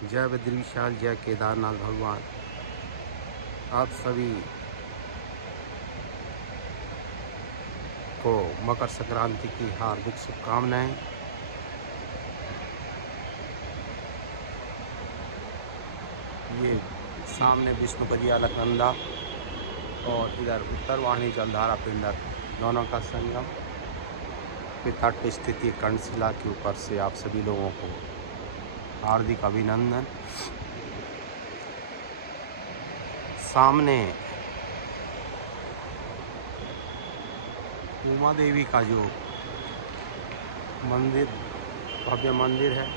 जय बद्रीशाल, जय केदारनाथ भगवान। आप सभी को मकर संक्रांति की हार्दिक शुभकामनाएं। ये सामने विष्णुपदी अलकनंदा और इधर उत्तर वाहिनी जलधारा पिंडर दोनों का संगम पे तट स्थित ये कर्णशिला के ऊपर से आप सभी लोगों को हार्दिक अभिनंदन। सामने उमा देवी का जो मंदिर, भव्य मंदिर है,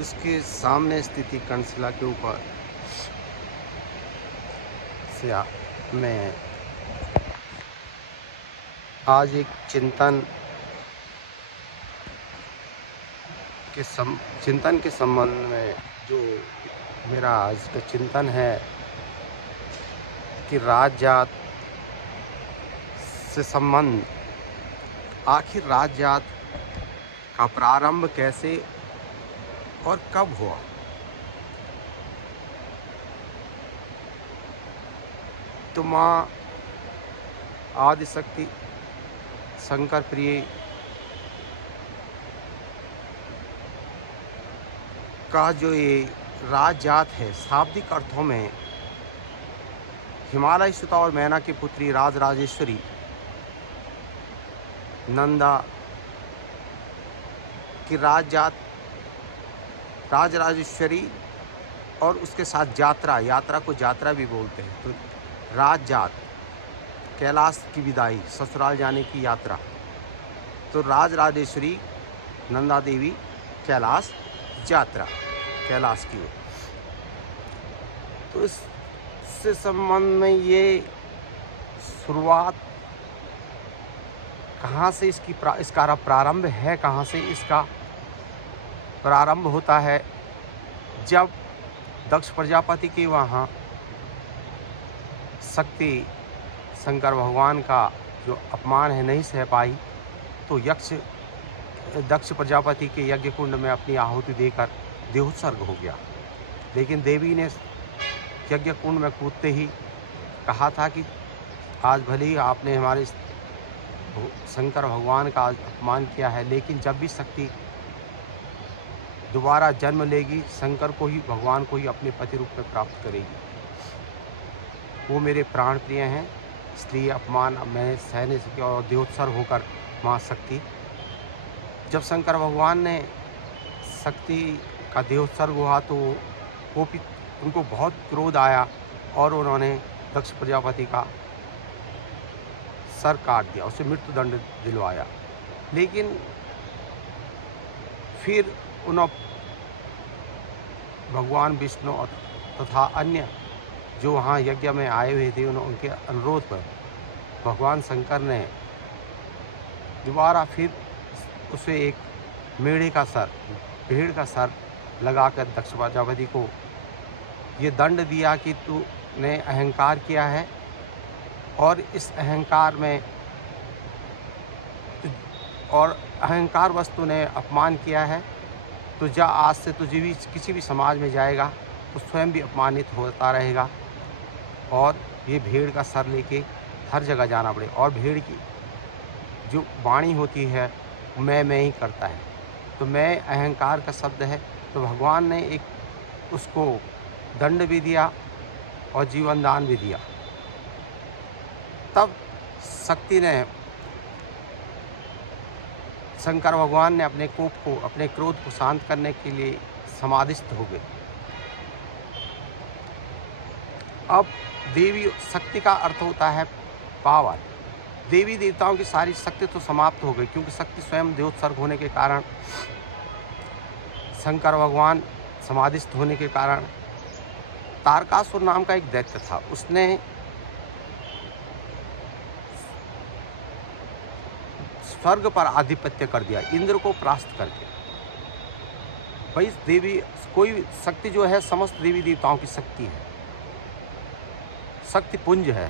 इसके सामने स्थिति कर्णशिला के ऊपर से मैं आज एक चिंतन के संबंध में जो मेरा आज का चिंतन है कि राज जात से संबंध, आखिर राज जात का प्रारंभ कैसे और कब हुआ। तो माँ आदिशक्ति शंकर प्रिय का जो ये राज जात है, शाब्दिक अर्थों में हिमालय सुता और मैना की पुत्री राज राजेश्वरी नंदा की राज जात, राज राजेश्वरी और उसके साथ यात्रा को यात्रा भी बोलते हैं। तो राज जात, कैलाश की विदाई, ससुराल जाने की यात्रा। तो राज राजेश्वरी नंदा देवी कैलाश यात्रा, कैलाश की ओर। तो इससे संबंध में ये शुरुआत कहाँ से इसका प्रारंभ है, कहाँ से इसका प्रारंभ होता है। जब दक्ष प्रजापति के वहाँ शक्ति शंकर भगवान का जो अपमान है नहीं सह पाई, तो दक्ष प्रजापति के यज्ञ कुंड में अपनी आहुति देकर देहोत्सर्ग हो गया। लेकिन देवी ने यज्ञ कुंड में कूदते ही कहा था कि आज भले ही आपने हमारे शंकर भगवान का अपमान किया है, लेकिन जब भी शक्ति दोबारा जन्म लेगी, शंकर को ही, भगवान को ही अपने पति रूप में प्राप्त करेगी। वो मेरे प्राण प्रिय हैं, इसलिए अपमान मैं सह नहीं सकी। और देहोत्सर्ग होकर माँ शक्ति, जब शंकर भगवान ने शक्ति का देहोत्सर्ग हुआ तो वो भी, उनको बहुत क्रोध आया और उन्होंने दक्ष प्रजापति का सर काट दिया, उसे मृत्युदंड दिलवाया। लेकिन फिर भगवान विष्णु तथा अन्य जो वहाँ यज्ञ में आए हुए थे, उनके अनुरोध पर भगवान शंकर ने दोबारा फिर उसे एक भेड़ का सर लगाकर दक्ष प्रजापति को ये दंड दिया कि तूने अहंकार किया है और इस अहंकार में और अहंकार वस्तु ने अपमान किया है, तो जा आज से तुझे भी किसी भी समाज में जाएगा तो स्वयं भी अपमानित होता रहेगा और ये भेड़ का सर लेके हर जगह जाना पड़ेगा। और भेड़ की जो वाणी होती है मैं ही करता है, तो मैं अहंकार का शब्द है। तो भगवान ने एक उसको दंड भी दिया और जीवन दान भी दिया। तब शक्ति ने, शंकर भगवान ने अपने कोप को, अपने क्रोध को शांत करने के लिए समाधिस्थ हो गए। अब देवी शक्ति का अर्थ होता है पावर। देवी देवताओं की सारी शक्ति तो समाप्त हो गई, क्योंकि शक्ति स्वयं देहोत्सर्ग होने के कारण, शंकर भगवान समाधिस्थ होने के कारण, तारकासुर नाम का एक दैत्य था, उसने स्वर्ग पर आधिपत्य कर दिया इंद्र को परास्त करके। भाई देवी, कोई शक्ति जो है समस्त देवी देवताओं की शक्ति है, शक्ति पुंज है।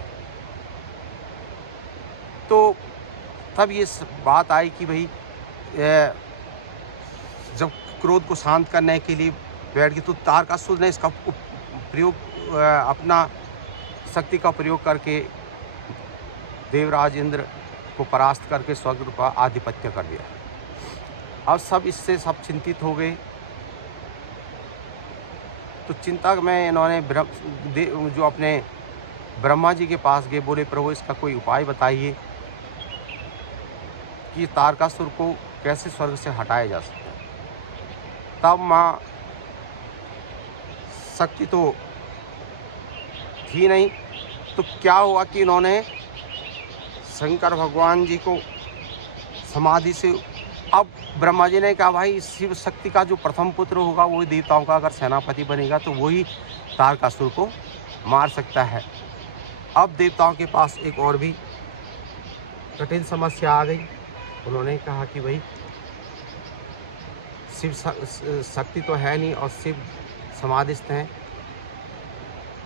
तो तब ये बात आई कि भाई जब क्रोध को शांत करने के लिए बैठ गए। तो तारकासुर ने इसका प्रयोग अपना शक्ति का प्रयोग करके देवराज इंद्र को परास्त करके स्वर्ग का आधिपत्य कर दिया। अब सब इससे सब चिंतित हो गए। तो चिंता में इन्होंने जो अपने ब्रह्मा जी के पास गए, बोले प्रभु इसका कोई उपाय बताइए कि तारकासुर को कैसे स्वर्ग से हटाया जा सकता है। तब माँ शक्ति तो थी नहीं, तो क्या हुआ कि इन्होंने शंकर भगवान जी को समाधि से, अब ब्रह्मा जी ने कहा भाई शिव शक्ति का जो प्रथम पुत्र होगा वही देवताओं का अगर सेनापति बनेगा तो वही तारकासुर को मार सकता है। अब देवताओं के पास एक और भी कठिन समस्या आ गई। उन्होंने कहा कि भाई शिव शक्ति तो है नहीं और शिव समाधिस्थ हैं,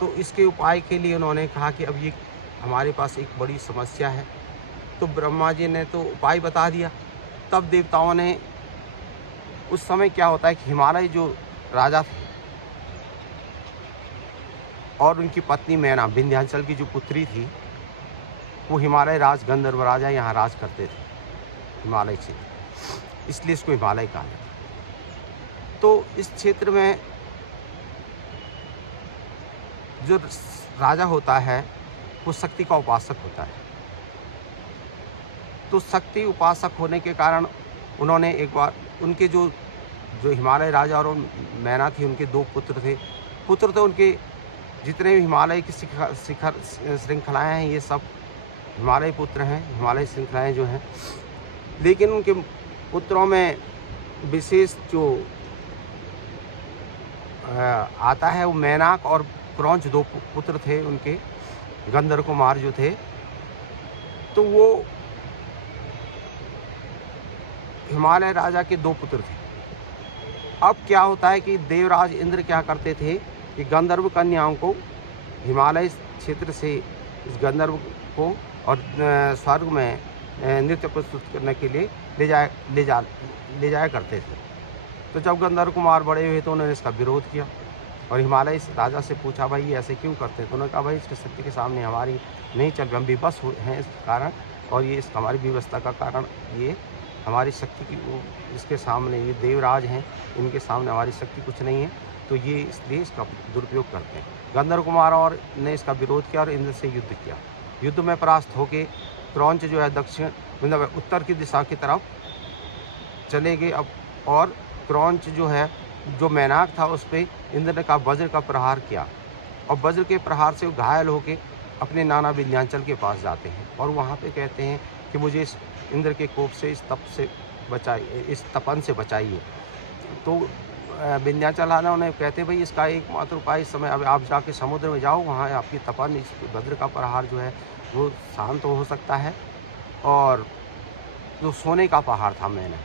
तो इसके उपाय के लिए उन्होंने कहा कि अब ये हमारे पास एक बड़ी समस्या है। तो ब्रह्मा जी ने तो उपाय बता दिया। तब देवताओं ने, उस समय क्या होता है कि हिमालय जो राजा थे और उनकी पत्नी मैना, विंध्याचल की जो पुत्री थी, वो हिमालय राज गंधर्व राजा यहाँ राज करते थे हिमालय क्षेत्र, इसलिए इसको हिमालय कहा जाता है। तो इस क्षेत्र में जो राजा होता है वो शक्ति का उपासक होता है। तो शक्ति उपासक होने के कारण उन्होंने एक बार उनके जो हिमालय राजा और मैना थी, उनके 2 पुत्र थे। पुत्र तो उनके जितने भी हिमालय की शिखर श्रृंखलाएँ हैं ये सब हिमालय पुत्र हैं, हिमालय श्रृंखलाएँ जो हैं। लेकिन उनके पुत्रों में विशेष जो आता है वो मैनाक और क्रौंच 2 पुत्र थे उनके, गंधर्व कुमार जो थे। तो वो हिमालय राजा के 2 पुत्र थे। अब क्या होता है कि देवराज इंद्र क्या करते थे कि गंधर्व कन्याओं को हिमालय क्षेत्र से इस गंधर्व को और स्वर्ग में नृत्य प्रस्तुत करने के लिए ले जाया करते थे। तो जब गंधर्व कुमार बड़े हुए तो उन्होंने इसका विरोध किया और हिमालय राजा से पूछा भाई ये ऐसे क्यों करते हैं। तो उन्होंने कहा भाई इसकी शक्ति के सामने हमारी नहीं चल रही, हम विवश हैं इस कारण, और ये हमारी व्यवस्था का कारण ये हमारी शक्ति की इसके सामने, ये देवराज हैं, इनके सामने हमारी शक्ति कुछ नहीं है, तो ये इसलिए इसका दुरुपयोग करते हैं। गंधर्व कुमार और ने इसका विरोध किया और इंद्र से युद्ध किया। युद्ध में परास्त होके क्रौंच जो है दक्षिण मतलब उत्तर की दिशा की तरफ चले गए। अब और क्रौंच जो है, जो मैनाक था, उस पर इंद्र ने कहा वज्र का प्रहार किया और वज्र के प्रहार से वो घायल होके अपने नाना विंध्याचल के पास जाते हैं और वहाँ पे कहते हैं कि मुझे इस इंद्र के कोप से, इस तप से बचाइए, इस तपन से बचाइए। तो विंध्याचल आना उन्हें कहते भाई इसका एकमात्र उपाय इस समय अब आप जाके समुद्र में जाओ, वहाँ आपकी तपन, इस वज्र का प्रहार जो है वो शांत हो सकता है। और जो सोने का पहाड़ था मैंने,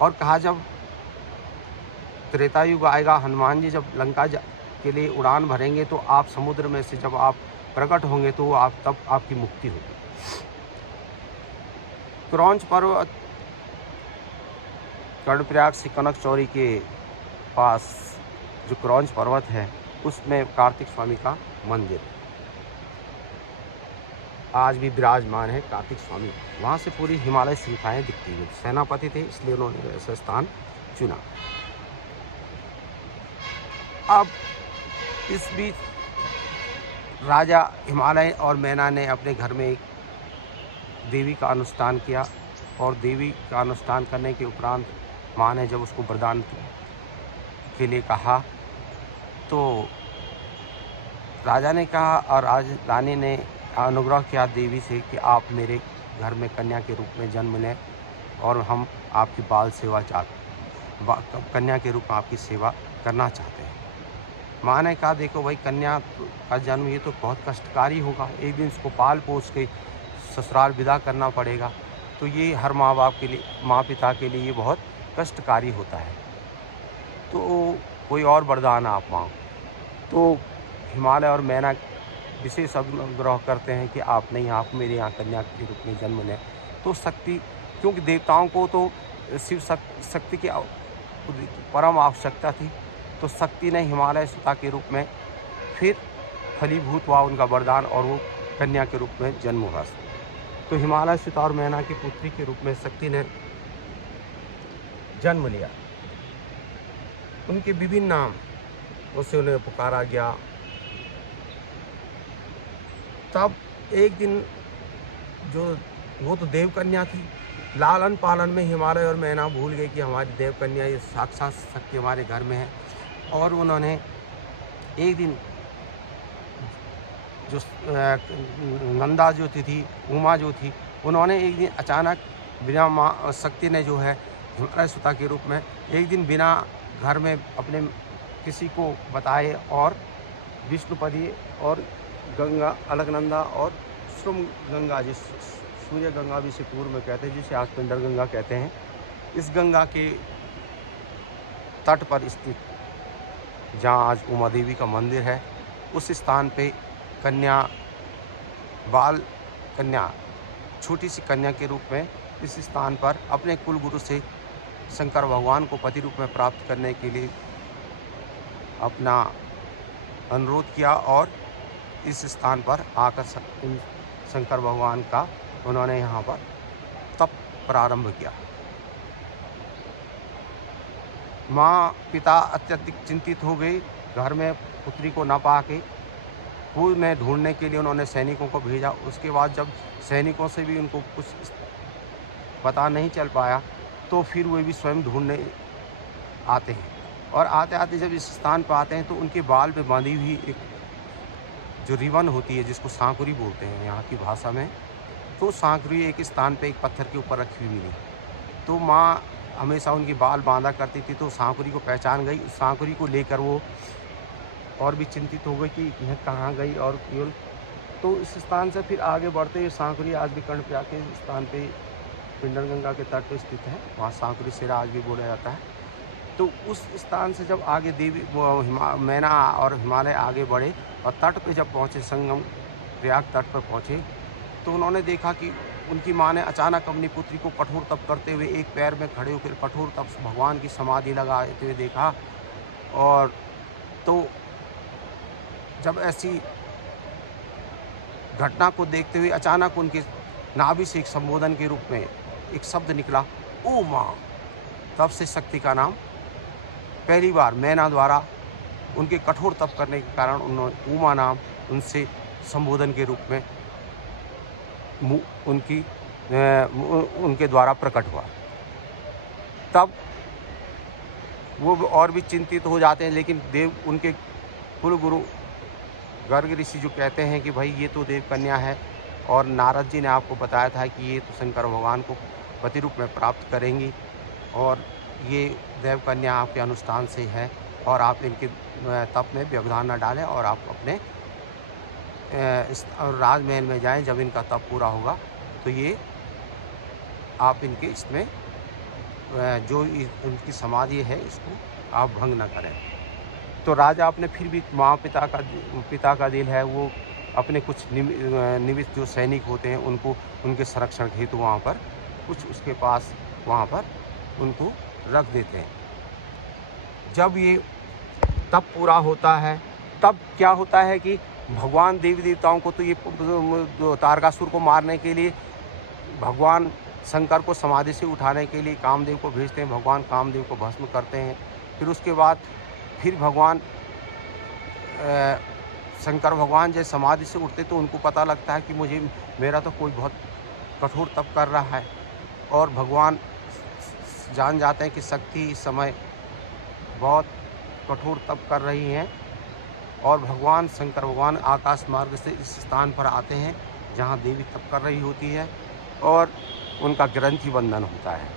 और कहा जब त्रेता युग आएगा, हनुमान जी जब लंका के लिए उड़ान भरेंगे तो आप समुद्र में से जब आप प्रकट होंगे तो आप तब आपकी मुक्ति होगी। क्रौंच पर्वत कर्णप्रयाग से कनक चौरी के पास जो क्रौंच पर्वत है उसमें कार्तिक स्वामी का मंदिर आज भी विराजमान है। कार्तिक स्वामी, वहाँ से पूरी हिमालय श्रृंखलाएँ दिखती हैं। सेनापति थे इसलिए उन्होंने ऐसा स्थान चुना। अब इस बीच राजा हिमालय और मैना ने अपने घर में एक देवी का अनुष्ठान किया और देवी का अनुष्ठान करने के उपरांत माँ ने जब उसको वरदान के लिए कहा तो राजा ने कहा और रानी ने अनुग्रह किया देवी से कि आप मेरे घर में कन्या के रूप में जन्म लें और हम आपकी बाल सेवा कन्या के रूप में आपकी सेवा करना चाहते हैं। माँ ने कहा देखो भाई कन्या का जन्म ये तो बहुत कष्टकारी होगा, एक दिन उसको पाल पोस के ससुराल विदा करना पड़ेगा, तो ये हर माँ बाप के लिए, माँ पिता के लिए ये बहुत कष्टकारी होता है, तो कोई और वरदान आप मांगो। तो हिमालय और मैना विशेष अनुग्रह करते हैं कि आप नहीं, आप मेरे यहाँ कन्या के रूप में जन्म लें। तो शक्ति, क्योंकि देवताओं को तो शिव शक्ति की की परम आवश्यकता थी, तो शक्ति ने हिमालय सुता के रूप में फिर फलीभूत हुआ उनका वरदान और वो कन्या के रूप में जन्म हुआ। तो हिमालय सुता और मैना की पुत्री के रूप में शक्ति ने जन्म लिया। उनके विभिन्न नाम उससे उन्हें पुकारा गया। तब एक दिन जो वो तो देव कन्या थी, लालन पालन में हिमालय और मैना भूल गई कि हमारी देव कन्या ये साक्षात शक्ति हमारे घर में है। और उन्होंने एक दिन जो नंदा जो थी उमा जो थी, उन्होंने एक दिन अचानक बिना माँ शक्ति ने जो है हिमालय सुता के रूप में एक दिन बिना घर में अपने किसी को बताए और विष्णुपदी और गंगा अलकनंदा और श्रुम गंगा जिस सूर्य गंगा भी से पूर्व में कहते हैं, जिसे आज पिंडर गंगा कहते हैं, इस गंगा के तट पर स्थित जहाँ आज उमा देवी का मंदिर है, उस स्थान पे कन्या बाल कन्या छोटी सी कन्या के रूप में इस स्थान पर अपने कुल गुरु से शंकर भगवान को पति रूप में प्राप्त करने के लिए अपना अनुरोध किया और इस स्थान पर आकर शंकर भगवान का उन्होंने यहाँ पर तप प्रारंभ किया। माँ पिता अत्यधिक चिंतित हो गए, घर में पुत्री को न पा के कुएं में ढूंढने के लिए उन्होंने सैनिकों को भेजा। उसके बाद जब सैनिकों से भी उनको कुछ पता नहीं चल पाया तो फिर वे भी स्वयं ढूंढने आते हैं और आते आते जब इस स्थान पर आते हैं तो उनके बाल पे बांधी हुई एक जो रिबन होती है जिसको सांकुरी बोलते हैं यहाँ की भाषा में, तो सांकुरी एक स्थान पे एक पत्थर के ऊपर रखी हुई मिली। तो माँ हमेशा उनकी बाल बांधा करती थी, तो सांकुरी को पहचान गई। उस सांकुरी को लेकर वो और भी चिंतित हो गई कि यह कहाँ गई और केवल। तो इस स्थान से फिर आगे बढ़ते हुए सांकुरी आज भी कर्णप्रयाग के स्थान पे पिंडर गंगा के तट पर स्थित है, वहाँ सांकुरी सिरा आज भी बोला जाता है। तो उस स्थान से जब आगे देवी मैना और हिमालय आगे बढ़े और तट पे जब पहुँचे, संगम प्रयाग तट पर पहुँचे, तो उन्होंने देखा कि उनकी माँ ने अचानक अपनी पुत्री को कठोर तप करते हुए एक पैर में खड़े होकर कठोर तप भगवान की समाधि लगाते हुए देखा। और तो जब ऐसी घटना को देखते हुए अचानक उनके नाभि से एक संबोधन के रूप में एक शब्द निकला, ओ माँ। तब से शक्ति का नाम पहली बार मैना द्वारा उनके कठोर तप करने के कारण उन्होंने उमा नाम उनसे संबोधन के रूप में उनके द्वारा प्रकट हुआ। तब वो और भी चिंतित हो जाते हैं, लेकिन देव उनके कुल गुरु गर्ग ऋषि जो कहते हैं कि भाई ये तो देव कन्या है और नारद जी ने आपको बताया था कि ये तो शंकर भगवान को पति रूप में प्राप्त करेंगी और ये देव कन्या आपके अनुष्ठान से है और आप इनके तप में व्यवधान न डालें और आप अपने राजमहल में जाएं। जब इनका तप पूरा होगा तो ये आप इनके इसमें जो इनकी समाधि है इसको आप भंग न करें। तो राजा अपने फिर भी माँ पिता का दिल है, वो अपने कुछ निमित्त जो सैनिक होते हैं उनको उनके संरक्षण हेतु वहाँ पर कुछ उसके पास वहाँ पर उनको रख देते हैं। जब ये तब पूरा होता है तब क्या होता है कि भगवान देवी देवताओं को तो ये तारकासुर को मारने के लिए भगवान शंकर को समाधि से उठाने के लिए कामदेव को भेजते हैं। भगवान कामदेव को भस्म करते हैं। फिर उसके बाद फिर भगवान शंकर भगवान जब समाधि से उठते तो उनको पता लगता है कि मुझे मेरा तो कोई बहुत कठोर तप कर रहा है और भगवान जान जाते हैं कि शक्ति इस समय बहुत कठोर तप कर रही हैं और भगवान शंकर भगवान आकाश मार्ग से इस स्थान पर आते हैं जहाँ देवी तप कर रही होती है और उनका ग्रंथि बंधन होता है।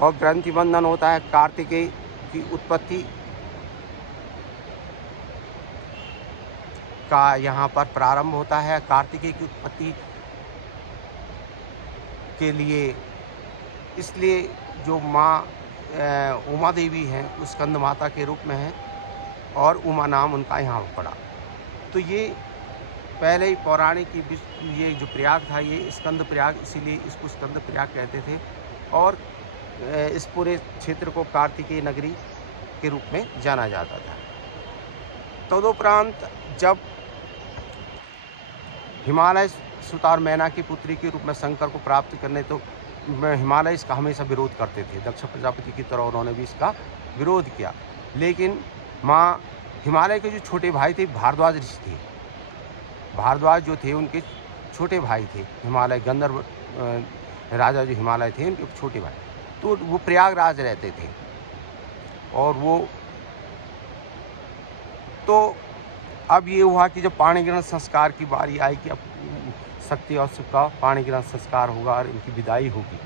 और ग्रंथि बंधन होता है, कार्तिकेय की उत्पत्ति का यहाँ पर प्रारंभ होता है। कार्तिकेय की उत्पत्ति के लिए इसलिए जो माँ उमा देवी हैं वो स्कंद माता के रूप में हैं और उमा नाम उनका यहाँ पड़ा। तो ये पहले ही पौराणिक ये जो प्रयाग था ये स्कंद प्रयाग, इसीलिए इसको स्कंद प्रयाग कहते थे। और इस पूरे क्षेत्र को कार्तिकेय नगरी के रूप में जाना जाता था। तदुपरांत जब हिमालय सुतार मैना की पुत्री के रूप में शंकर को प्राप्त करने तो हिमालय इसका हमेशा विरोध करते थे। दक्ष प्रजापति की तरह उन्होंने भी इसका विरोध किया, लेकिन माँ हिमालय के जो छोटे भाई थे भारद्वाज ऋषि थे, भारद्वाज जो थे उनके छोटे भाई थे, हिमालय गंधर्व राजा जो हिमालय थे उनके छोटे भाई, तो वो प्रयागराज रहते थे। और वो तो अब ये हुआ कि जब पाणी ग्रहण संस्कार की बारी आई कि अब शक्ति और शिव का पाणी ग्रहण संस्कार होगा और इनकी विदाई होगी,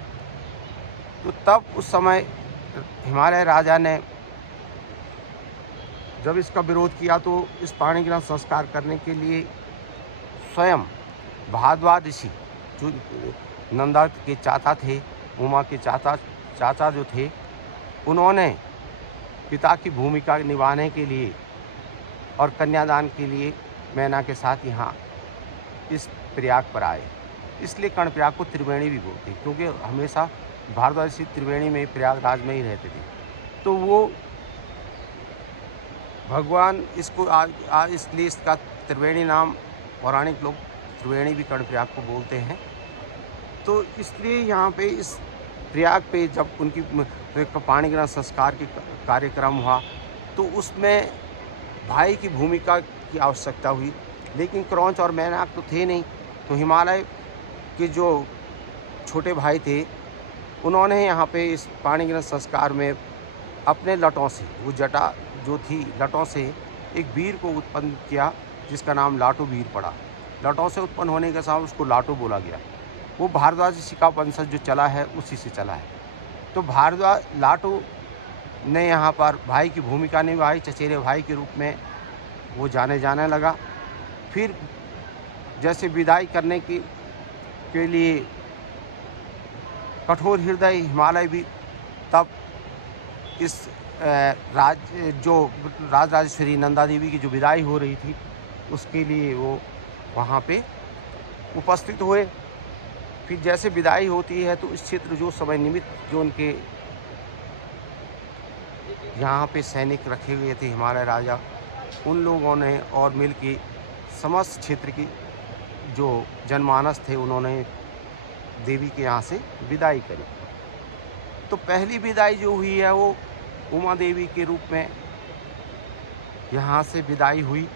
तो तब उस समय हिमालय राजा ने जब इसका विरोध किया तो इस पाणी ग्रहण संस्कार करने के लिए स्वयं भारद्वाज ऋषि जो नंदा के चाचा थे, उमा के चाचा जो थे, उन्होंने पिता की भूमिका निभाने के लिए और कन्यादान के लिए मैना के साथ यहाँ इस प्रयाग पर आए। इसलिए कर्णप्रयाग को त्रिवेणी भी बोलते हैं, क्योंकि हमेशा भारद्वाज ऋषि त्रिवेणी में प्रयागराज में ही रहते थे। तो वो भगवान इसको इसलिए इसका त्रिवेणी नाम, पौराणिक लोग त्रिवेणी भी कर्णप्रयाग को बोलते हैं। तो इसलिए यहाँ पे इस प्रयाग पे जब उनकी पाणी ग्रहण संस्कार की कार्यक्रम हुआ तो उसमें भाई की भूमिका की आवश्यकता हुई, लेकिन क्रौंच और मैनाक तो थे नहीं। तो हिमालय के जो छोटे भाई थे उन्होंने यहाँ पे इस पाणी ग्रहण संस्कार में अपने लटों से, वो जटा जो थी लटों से एक वीर को उत्पन्न किया जिसका नाम लाटू वीर पड़ा। लटों से उत्पन्न होने के साथ उसको लाटू बोला गया। वो भारद्वाज ऋषि का वंशज जो चला है उसी से चला है। तो भारद्वाज लाटू ने यहाँ पर भाई की भूमिका निभाई, चचेरे भाई के रूप में वो जाने लगा। फिर जैसे विदाई करने के लिए कठोर हृदय हिमालय भी तब इस राजराजेश्वरी नंदा देवी की जो विदाई हो रही थी उसके लिए वो वहाँ पे उपस्थित हुए। फिर जैसे विदाई होती है तो इस क्षेत्र जो समय निमित्त जो उनके यहाँ पे सैनिक रखे हुए थे हिमालय राजा, उन लोगों ने और मिल के समस्त क्षेत्र की जो जनमानस थे उन्होंने देवी के यहाँ से विदाई करी। तो पहली विदाई जो हुई है वो उमा देवी के रूप में यहाँ से विदाई हुई।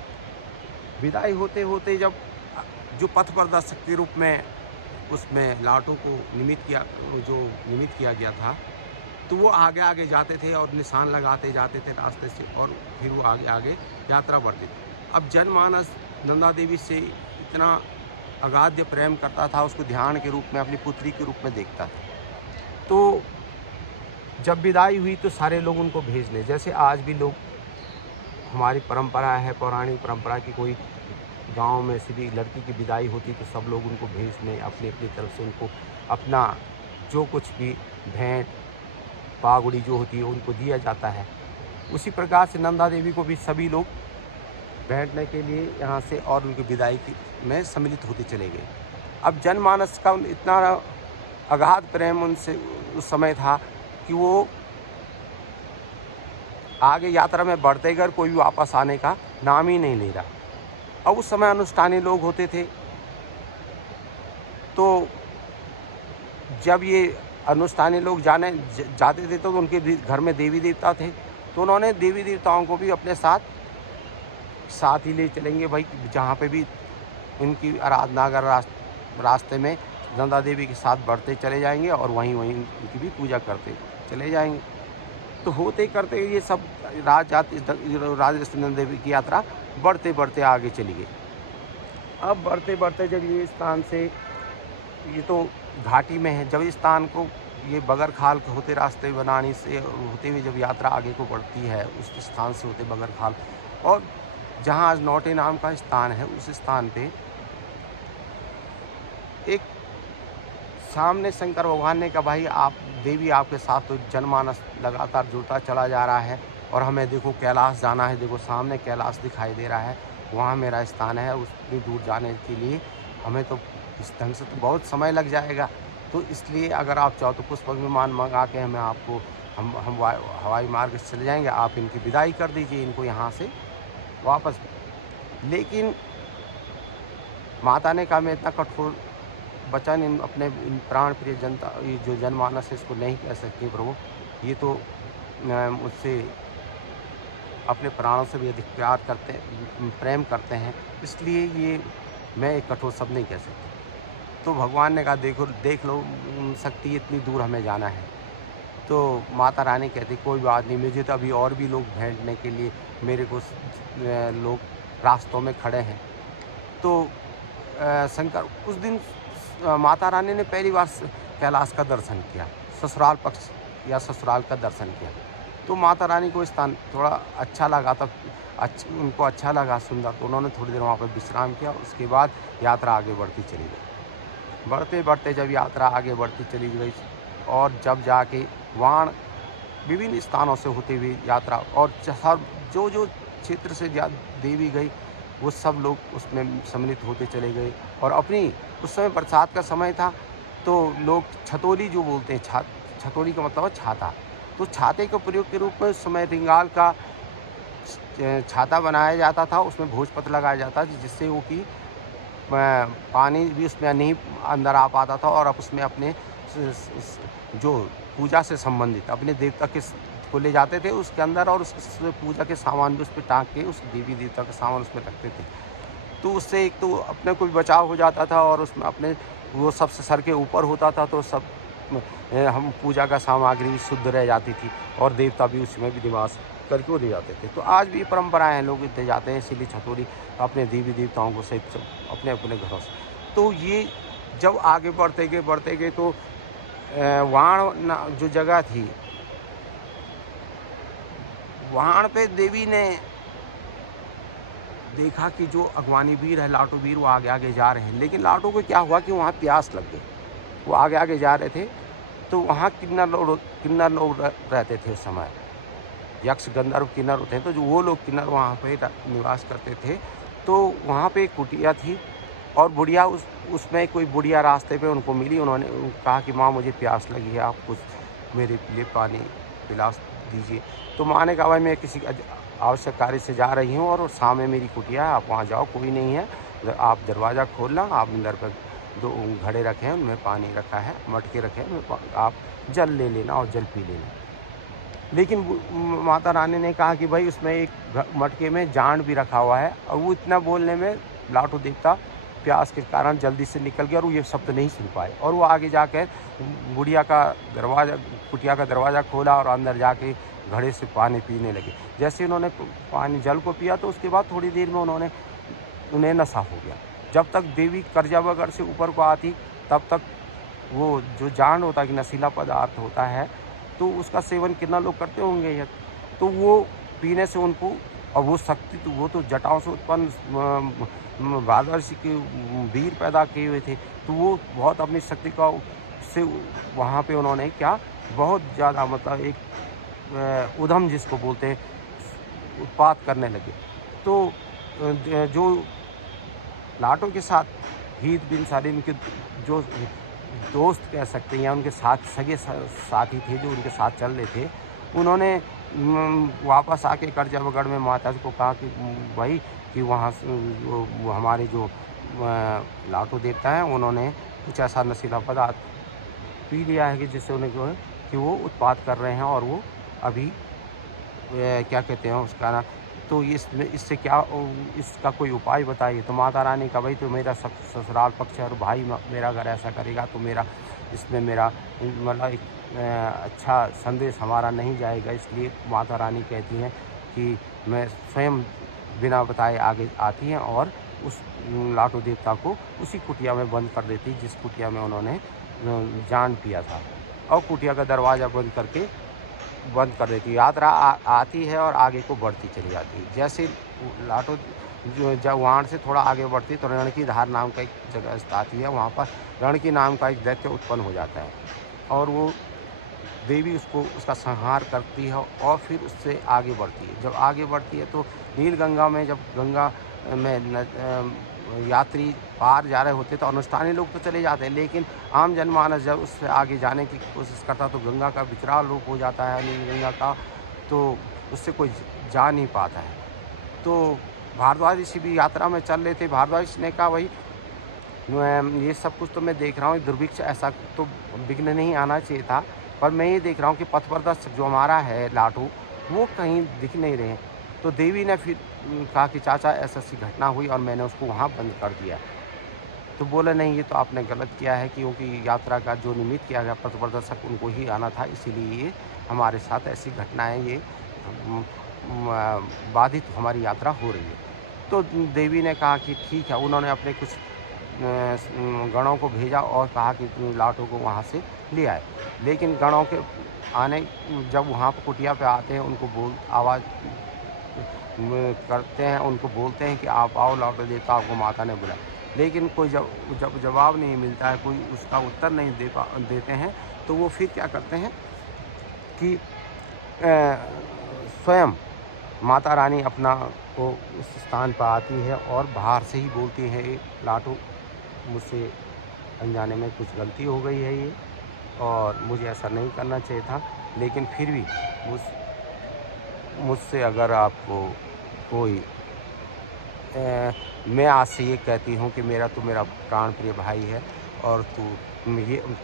विदाई होते होते जब जो पथ प्रदर्शक के रूप में उसमें लाटू को निमित्त किया गया था, तो वो आगे जाते थे और निशान लगाते जाते थे रास्ते से, और फिर वो आगे यात्रा बढ़ती थी। अब जनमानस नंदा देवी से इतना अगाध्य प्रेम करता था, उसको ध्यान के रूप में अपनी पुत्री के रूप में देखता था। तो जब विदाई हुई तो सारे लोग उनको भेजने, जैसे आज भी लोग, हमारी परंपरा है, पौराणिक परंपरा की, कोई गांव में से भी लड़की की विदाई होती तो सब लोग उनको भेजने, अपनी अपनी तरफ से उनको अपना जो कुछ भी भेंट पागुड़ी जो होती है उनको दिया जाता है। उसी प्रकार से नंदा देवी को भी सभी लोग बैठने के लिए यहाँ से और उनकी विदाई में सम्मिलित होते चले गए। अब जनमानस का इतना अगाध प्रेम उनसे उस समय था कि वो आगे यात्रा में बढ़ते गए, कोई भी वापस आने का नाम ही नहीं ले रहा। अब उस समय अनुष्ठानी लोग होते थे, तो जब ये अनुष्ठानी लोग जाते थे तो उनके घर में देवी देवता थे, तो उन्होंने देवी देवताओं को भी अपने साथ ही ले चलेंगे भाई, जहाँ पे भी इनकी आराधना अगर रास्ते में नंदा देवी के साथ बढ़ते चले जाएंगे और वहीं इनकी भी पूजा करते चले जाएंगे। तो होते करते ये सब राजराजेश्वरी नंदा देवी की यात्रा बढ़ते आगे चली गई। अब बढ़ते जब ये स्थान से, ये तो घाटी में है, जब इस स्थान को ये बगरखाल होते रास्ते बनाने से होते हुए जब यात्रा आगे को बढ़ती है, उस स्थान से होते बगरखाल, और जहाँ आज नौटे नाम का स्थान है, उस स्थान पे एक सामने शंकर भगवान ने कहा, भाई आप देवी आपके साथ तो जनमानस लगातार जुड़ता चला जा रहा है, और हमें देखो कैलाश जाना है, देखो सामने कैलाश दिखाई दे रहा है, वहाँ मेरा स्थान है, उतनी दूर जाने के लिए हमें तो इस ढंग से तो बहुत समय लग जाएगा। तो तो इसलिए अगर आप चाहो तो पुष्पक विमान मंगा के हमें आपको हम हवाई मार्ग से चले जाएंगे, आप इनकी विदाई कर दीजिए, इनको यहाँ से वापस। लेकिन माता ने कहा मैं इतना कठोर वचन अपने इन प्राण प्रिय जनता, ये जो जनमानस है इसको नहीं कह सकती प्रभु, ये तो मुझसे अपने प्राणों से भी अधिक प्यार करते हैं, प्रेम करते हैं, इसलिए ये मैं एक कठोर शब्द नहीं कह सकती। तो भगवान ने कहा देख लो शक्ति इतनी दूर हमें जाना है। तो माता रानी कहती कोई बात नहीं, मुझे तो अभी और भी लोग भेंटने के लिए मेरे को लोग रास्तों में खड़े हैं। तो शंकर उस दिन माता रानी ने पहली बार कैलाश का दर्शन किया, ससुराल पक्ष या ससुराल का दर्शन किया। तो माता रानी को स्थान थोड़ा अच्छा लगा, तब उनको अच्छा लगा सुंदर, तो उन्होंने थोड़ी देर वहाँ पर विश्राम किया। उसके बाद यात्रा आगे बढ़ती चली गई। बढ़ते बढ़ते जब यात्रा आगे बढ़ती चली गई और जब जाके वहाँ विभिन्न स्थानों से होते हुए यात्रा, और जो जो क्षेत्र से देवी गई वो सब लोग उसमें सम्मिलित होते चले गए। और अपनी उस समय बरसात का समय था, तो लोग छतोली जो बोलते हैं, छतोली का मतलब है छाता, तो छाते के प्रयोग के रूप में उस समय रिंगाल का छाता बनाया जाता था, उसमें भोजपत्र लगाया जाता था जिससे वो कि पानी भी उसमें नहीं अंदर आ पाता था। और अब उसमें अपने जो पूजा से संबंधित अपने देवता के को ले जाते थे उसके अंदर, और उस पूजा के सामान भी उस पर टाँग के उस देवी देवता का सामान उसमें रखते थे। तो उससे एक तो अपने को भी बचाव हो जाता था, और उसमें अपने वो सबसे सर के ऊपर होता था, तो सब हम पूजा का सामग्री भी शुद्ध रह जाती थी, और देवता भी उसमें भी निवास करके वो ले जाते थे। तो आज भी परंपराएं हैं, लोग इतने जाते हैं, इसीलिए छतोली अपने देवी देवताओं को सहित अपने अपने घरों से। तो ये जब आगे बढ़ते गए तो वहाँ जो जगह थी, वहाँ पे देवी ने देखा कि जो अगवानी वीर है, लाटू वीर, वो आगे आगे जा रहे हैं। लेकिन लाटू को क्या हुआ कि वहाँ प्यास लग गई, वो आगे आगे जा रहे थे। तो वहाँ किन्नर लोग रहते थे उस समय, यक्ष गंधर्व किन्नर होते हैं, तो जो वो लोग किन्नर वहाँ पे निवास करते थे। तो वहाँ पे एक कुटिया थी, और बुढ़िया उसमें कोई बुढ़िया रास्ते पे उनको मिली। उन्होंने कहा कि माँ मुझे प्यास लगी है, आप कुछ मेरे लिए पानी पिला दीजिए। तो माँ ने कहा भाई मैं किसी आवश्यक कार्य से जा रही हूँ, और सामने मेरी कुटिया है, आप वहाँ जाओ, कोई नहीं है, आप दरवाज़ा खोलना, आप अंदर पर 2 घड़े रखे हैं, उनमें पानी रखा है, मटके रखे हैं, आप जल ले लेना और जल पी लेना। लेकिन माता रानी ने कहा कि भाई उसमें एक मटके में जांड भी रखा हुआ है, और वो इतना बोलने में लाटू देवता प्यास के कारण जल्दी से निकल गया, और वो ये शब्द नहीं सुन पाए, और वो आगे जाकर कुटिया का दरवाज़ा खोला और अंदर जाके घड़े से पानी पीने लगे। जैसे उन्होंने पानी जल को पिया, तो उसके बाद थोड़ी देर में उन्हें नशा हो गया। जब तक देवी करजावागढ़ से ऊपर को आती, तब तक वो जो जांड होता है कि नशीला पदार्थ होता है, तो उसका सेवन कितना लोग करते होंगे, तो वो पीने से उनको, और वो शक्ति तो वो तो जटाओं से उत्पन्न भारतवर्ष के वीर पैदा किए हुए थे, तो वो बहुत अपनी शक्ति का से वहाँ पे उन्होंने क्या बहुत ज़्यादा मतलब एक उधम जिसको बोलते हैं उत्पात करने लगे। तो जो लाटों के साथ हीत बिन सालिन के जो दोस्त कह सकते हैं, या उनके साथ सगे साथी थे जो उनके साथ चल रहे थे, उन्होंने वापस आके करजावागढ़ में माता को कहा कि भाई कि वहाँ वो हमारे जो लाटू देवता हैं, उन्होंने कुछ ऐसा नशीला पदार्थ पी लिया है कि जिससे उन्हें कि वो उत्पात कर रहे हैं, और वो अभी क्या कहते हैं उसका ना, तो इससे क्या इसका कोई उपाय बताइए। तो माता रानी का भाई तो मेरा ससुराल पक्ष है, और भाई मेरा अगर ऐसा करेगा तो इसमें मेरा मतलब एक अच्छा संदेश हमारा नहीं जाएगा। इसलिए माता रानी कहती हैं कि मैं स्वयं बिना बताए आगे आती हैं, और उस लाटू देवता को उसी कुटिया में बंद कर देती, जिस कुटिया में उन्होंने जान पिया था, और कुटिया का दरवाज़ा बंद कर देती। यात्रा आती है और आगे को बढ़ती चली जाती है। जैसे लाटू जब वहाँ से थोड़ा आगे बढ़ती तो रणकी धार नाम का एक जगह आती है, वहाँ पर रणकी नाम का एक दैत्य उत्पन्न हो जाता है, और वो देवी उसका संहार करती है, और फिर उससे आगे बढ़ती है। जब आगे बढ़ती है तो नीलगंगा में, जब गंगा में यात्री पार जा रहे होते तो अनुष्ठानी लोग तो चले जाते हैं, लेकिन आम जनमानस जब उससे आगे जाने की कोशिश करता तो गंगा का विकराल रूप हो जाता है, नील गंगा का, तो उससे कोई जा नहीं पाता है। तो भारद्वाज ऋषि भी यात्रा में चल रहे थे। भारद्वाज ऋषि ने कहा भाई ये सब कुछ तो मैं देख रहा हूँ, दुर्भिक्ष ऐसा तो विघ्न नहीं आना चाहिए था, पर मैं ये देख रहा हूँ कि पथप्रदर्शक जो हमारा है लाटू, वो कहीं दिख नहीं रहे। तो देवी ने फिर कहा कि चाचा ऐसी घटना हुई और मैंने उसको वहाँ बंद कर दिया। तो बोले नहीं, ये तो आपने गलत किया है, क्योंकि यात्रा का जो निमित्त किया गया पथप्रदर्शक उनको ही आना था, इसीलिए ये हमारे साथ ऐसी घटनाएँ ये बाधित हमारी यात्रा हो रही है। तो देवी ने कहा कि ठीक है, उन्होंने अपने कुछ गणों को भेजा और कहा कि लाटू को वहाँ से ले आए। लेकिन गणों के आने जब वहाँ पर कुटिया पे आते हैं, उनको आवाज़ करते हैं, उनको बोलते हैं कि आप आओ लाटू देवता, आपको माता ने बुलाया। लेकिन कोई जब जवाब नहीं मिलता है, कोई उसका उत्तर नहीं देते हैं, तो वो फिर क्या करते हैं कि स्वयं माता रानी अपना को उस स्थान पर आती है और बाहर से ही बोलती है, लाटू मुझसे अनजाने में कुछ गलती हो गई है ये, और मुझे ऐसा नहीं करना चाहिए था, लेकिन फिर भी मुझसे अगर आपको कोई मैं आज से ये कहती हूँ कि मेरा प्राण प्रिय भाई है, और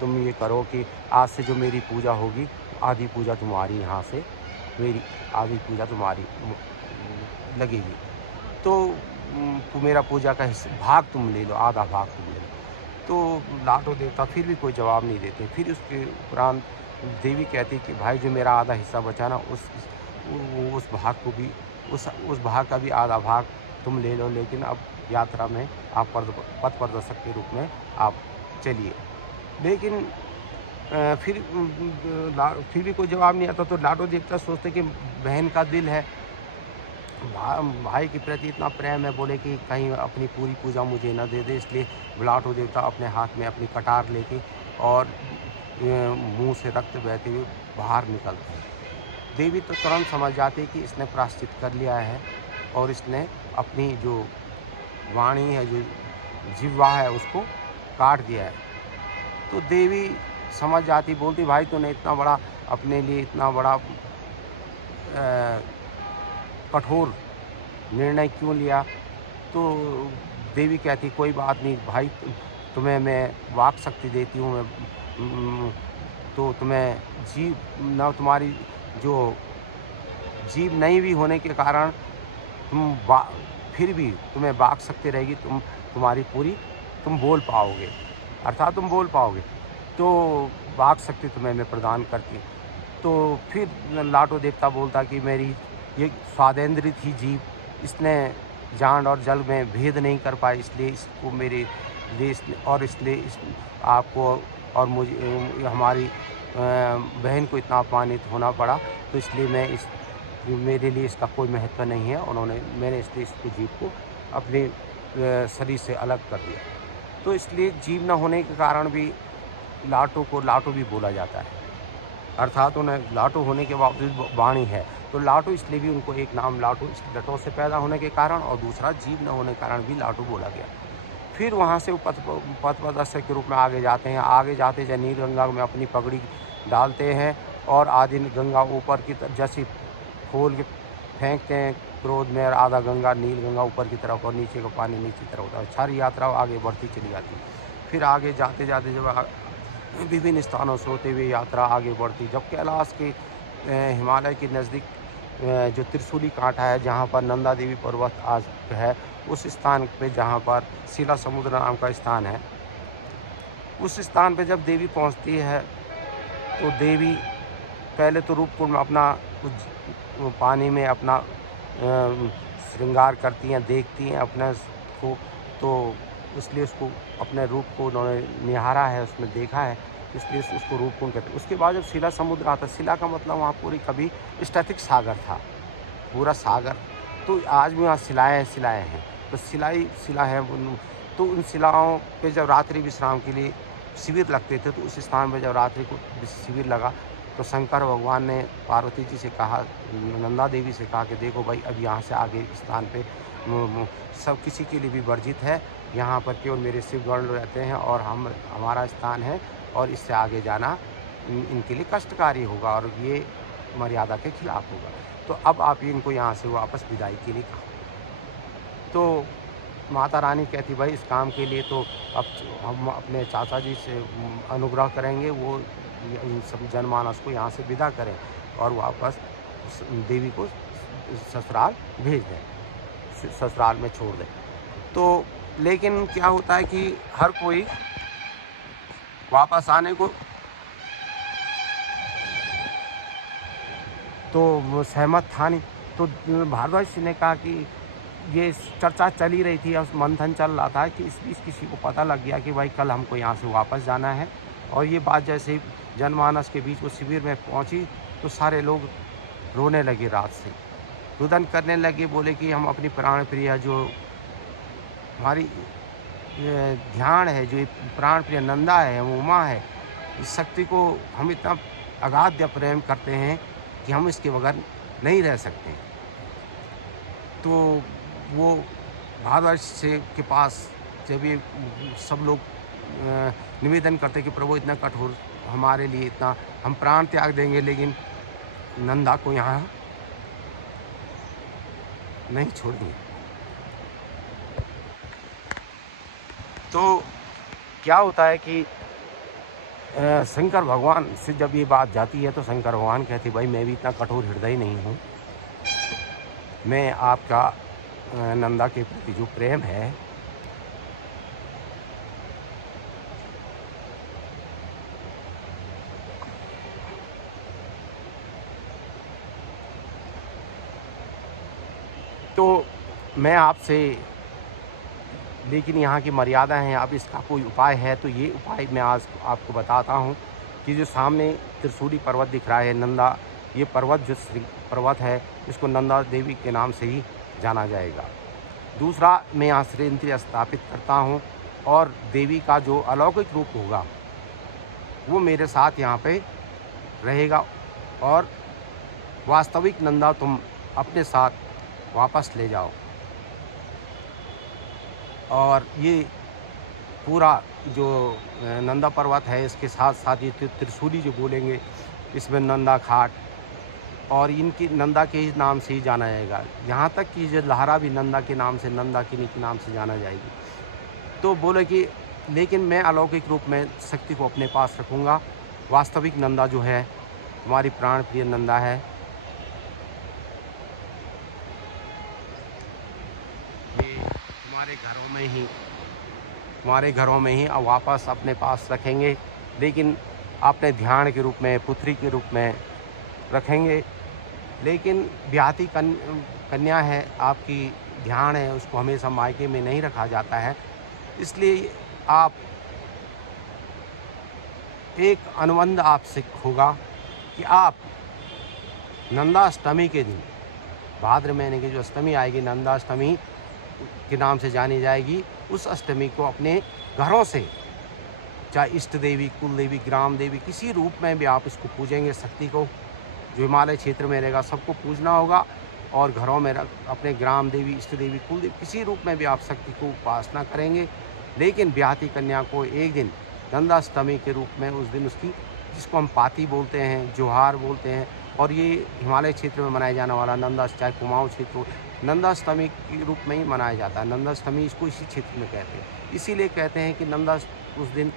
तुम ये करो कि आज से जो मेरी पूजा होगी, आधी पूजा तुम्हारी यहाँ से, मेरी आधी पूजा तुम्हारी लगेगी। तो मेरा पूजा का भाग तुम ले लो, आधा भाग तुम ले लो। तो लाटू देवता फिर भी कोई जवाब नहीं देते। फिर उसके उपरांत देवी कहती कि भाई जो मेरा आधा हिस्सा बचा ना, उस भाग को भी उस भाग का भी आधा भाग तुम ले लो, लेकिन अब यात्रा में आप पथ प्रदर्शक के रूप में आप चलिए। लेकिन फिर भी कोई जवाब नहीं आता। तो लाटू देवता सोचते कि बहन का दिल है, भाई के प्रति इतना प्रेम है, बोले कि कहीं अपनी पूरी पूजा मुझे न दे दे, इसलिए लाटू देवता अपने हाथ में अपनी कटार लेके और मुंह से रक्त बहते हुए बाहर निकलते हैं। देवी तो तुरंत समझ जाती कि इसने प्रायश्चित कर लिया है और इसने अपनी जो वाणी है, जो जिह्वा है, उसको काट दिया है। तो देवी समझ जाती, बोलती भाई तूने इतना बड़ा अपने लिए इतना बड़ा कठोर निर्णय क्यों लिया। तो देवी कहती कोई बात नहीं भाई, तुम्हें मैं वाक शक्ति देती हूँ, मैं तो तुम्हें तुम्हारी जो जीभ नहीं भी होने के कारण फिर भी तुम्हें वाक शक्ति रहेगी, तुम्हारी पूरी तुम बोल पाओगे, अर्थात तुम बोल पाओगे, तो वाक शक्ति तुम्हें मैं प्रदान करती। तो फिर लाटू देवता बोलता कि मेरी ये स्वादेंद्रिय थी जीभ, इसने जान और जल में भेद नहीं कर पाई, इसलिए इसको मेरे लिए इसलिए आपको और मुझे हमारी बहन को इतना अपमानित होना पड़ा, तो इसलिए मेरे लिए इसका कोई महत्व नहीं है। मैंने इसलिए इसको जीभ को अपने शरीर से अलग कर दिया। तो इसलिए जीभ न होने के कारण भी लाटू को लाटू भी बोला जाता है, अर्थात उन्हें लाटू होने के बावजूद वाणी है, तो लाटू इसलिए भी उनको एक नाम लाटू लटों से पैदा होने के कारण और दूसरा जीभ न होने के कारण भी लाटू बोला गया। फिर वहाँ से वो पथ प्रदर्शक के रूप में आगे जाते हैं। आगे जाते जब नील गंगा में अपनी पगड़ी डालते हैं और आधी गंगा ऊपर की जैसी खोल के फेंकते हैं क्रोध में, और आधा गंगा नील गंगा ऊपर की तरफ और नीचे का पानी नीचे की तरफ होता है। सारी यात्रा आगे बढ़ती चली जाती। फिर आगे जाते जाते जब विभिन्न स्थानों से होते हुए यात्रा आगे बढ़ती, जब कैलाश के हिमालय के नज़दीक जो त्रिशूली कांटा है, जहाँ पर नंदा देवी पर्वत आज है, उस स्थान पे जहाँ पर शिला समुद्र नाम का स्थान है, उस स्थान पे जब देवी पहुँचती है तो देवी पहले तो रूपकुंड में अपना पानी में अपना श्रृंगार करती हैं, देखती हैं अपने को, तो इसलिए उसको अपने रूप को उन्होंने निहारा है, उसमें देखा है, इसलिए उसको रूपकुंड कहते हैं। उसके बाद जब शिला समुद्र आता, शिला का मतलब वहाँ पूरी कभी स्टैटिक सागर था, पूरा सागर, तो आज भी वहाँ शिलाएँ हैं, तो शिला है। तो उन शिलाओं पे जब रात्रि विश्राम के लिए शिविर लगते थे, तो उस स्थान पर जब रात्रि को शिविर लगा तो शंकर भगवान ने पार्वती जी से कहा, नंदा देवी से कहा कि देखो भाई, अब यहाँ से आगे स्थान पे सब किसी के लिए भी वर्जित है, यहाँ पर केवल मेरे शिवगण रहते हैं और हमारा स्थान है, और इससे आगे जाना इनके लिए कष्टकारी होगा और ये मर्यादा के खिलाफ होगा। तो अब आप इनको यहाँ से वापस विदाई के लिए कहो। तो माता रानी कहती, भाई इस काम के लिए तो अब हम अपने चाचा जी से अनुग्रह करेंगे, वो इन सब जनमानस को यहाँ से विदा करें और वापस देवी को ससुराल भेज दें, ससुराल में छोड़ दें। तो लेकिन क्या होता है कि हर कोई वापस आने को तो सहमत था नहीं। तो भारद्वाज ने कहा कि ये चर्चा चल ही रही थी, मंथन चल रहा था कि इस बीच किसी को पता लग गया कि भाई कल हमको यहाँ से वापस जाना है। और ये बात जैसे ही जनमानस के बीच वो शिविर में पहुँची तो सारे लोग रोने लगे, रात से रुदन करने लगे, बोले कि हम अपनी प्राण प्रिय जो हमारी ध्यान है, जो प्राण प्रिय नंदा है, उमा है, इस शक्ति को हम इतना अगाध प्रेम करते हैं कि हम इसके बगैर नहीं रह सकते। तो वो भारद्वाज से के पास जब ये सब लोग निवेदन करते कि प्रभु इतना कठोर हमारे लिए, इतना हम प्राण त्याग देंगे लेकिन नंदा को यहाँ नहीं छोड़ेंगे। तो क्या होता है कि शंकर भगवान से जब ये बात जाती है तो शंकर भगवान कहते, भाई मैं भी इतना कठोर हृदय नहीं हूँ, मैं आपका नंदा के प्रति जो प्रेम है तो मैं आपसे, लेकिन यहाँ की मर्यादा है, अब इसका कोई उपाय है तो ये उपाय मैं आज आपको बताता हूँ कि जो सामने त्रिशूली पर्वत दिख रहा है नंदा, ये पर्वत जो पर्वत है इसको नंदा देवी के नाम से ही जाना जाएगा। दूसरा, मैं यहाँ श्रीयंत्र स्थापित करता हूँ और देवी का जो अलौकिक रूप होगा वो मेरे साथ यहाँ पे रहेगा और वास्तविक नंदा तुम अपने साथ वापस ले जाओ। और ये पूरा जो नंदा पर्वत है इसके साथ साथ ये त्रिशूली जो बोलेंगे, इसमें नंदा घाट और इनकी नंदा के ही नाम से ही जाना जाएगा। यहाँ तक कि जो लहरा भी नंदा के नाम से, नंदा किनी के नाम से जाना जाएगी। तो बोले कि लेकिन मैं अलौकिक रूप में शक्ति को अपने पास रखूँगा। वास्तविक नंदा जो है हमारी प्राण प्रिय नंदा है, ये हमारे घरों में ही वापस अपने पास रखेंगे, लेकिन अपने ध्यान के रूप में, पुत्री के रूप में रखेंगे। लेकिन ब्याहती कन्या है, आपकी ध्यान है, उसको हमेशा मायके में नहीं रखा जाता है। इसलिए आप एक अनुबंध आपसे होगा कि आप नंदाष्टमी के दिन, भाद्र महीने की जो अष्टमी आएगी, नंदाष्टमी के नाम से जानी जाएगी, उस अष्टमी को अपने घरों से, चाहे इष्ट देवी, कुल देवी, ग्राम देवी, किसी रूप में भी आप इसको पूजेंगे। शक्ति को जो हिमालय क्षेत्र में रहेगा सबको पूजना होगा और घरों में अपने ग्राम देवी, इष्ट देवी, कुल देवी, किसी रूप में भी आप शक्ति को उपासना करेंगे। लेकिन ब्याहती कन्या को एक दिन नंदाष्टमी के रूप में, उस दिन उसकी, जिसको हम पाती बोलते हैं, जोहार बोलते हैं, और ये हिमालय क्षेत्र में मनाया जाने वाला नंदा, चाहे कुमाऊँ क्षेत्र, नंदाष्टमी के रूप में ही मनाया जाता है। नंदाष्टमी इसको इसी क्षेत्र में कहते हैं। इसीलिए कहते हैं कि उस दिन